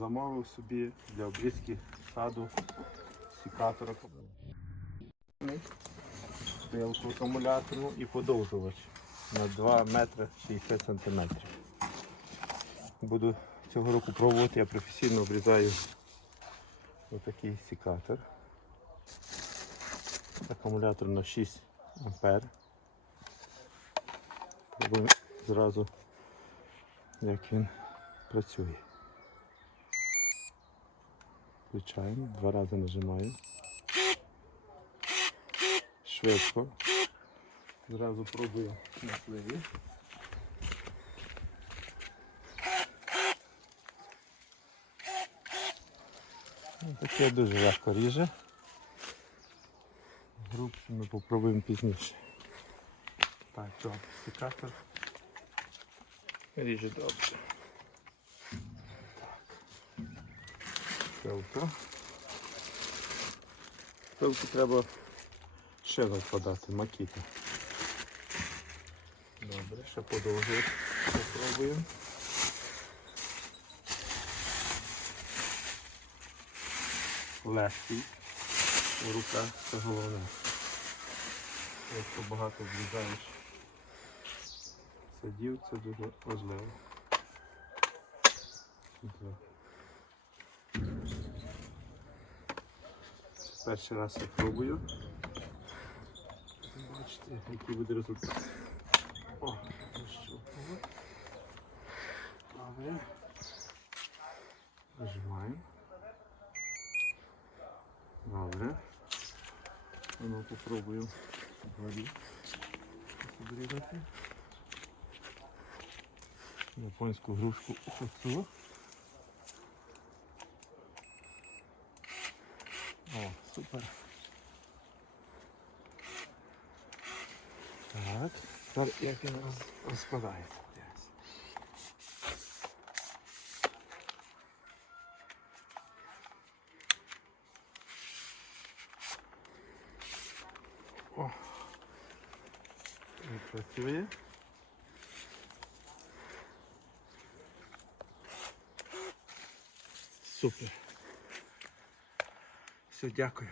Замовив собі для обрізки саду сікатора пилку акумуляторну і подовжувач на 2 метри 60 сантиметрів. Буду цього року пробувати, я професійно обрізаю отакий сікатор. Акумулятор на 6 ампер. Пробуємо зразу, як він працює. Включаємо, два рази нажимаю. Швидко. Зразу пробую на сливі. Ну, Таке дуже легко ріже. Грубше ми попробуємо пізніше. Так, то секатор ріже добре. Пилка. Пилку треба ще подати, макіта. Добре, ще подовжувати. Попробуємо. Легкий. Рука це головне. Якщо багато влізаєш садів, це дуже важливо. Добре. Перший раз я пробую. Бачите, який буде результат. О, розщупнули. Добре. Нажимаємо. Добре. Ну, попробую вгорі обрізати. Японську грушку оцю. О, супер. Так. Тепер як він роз, розкладається. Працює. Супер. Все, дякую.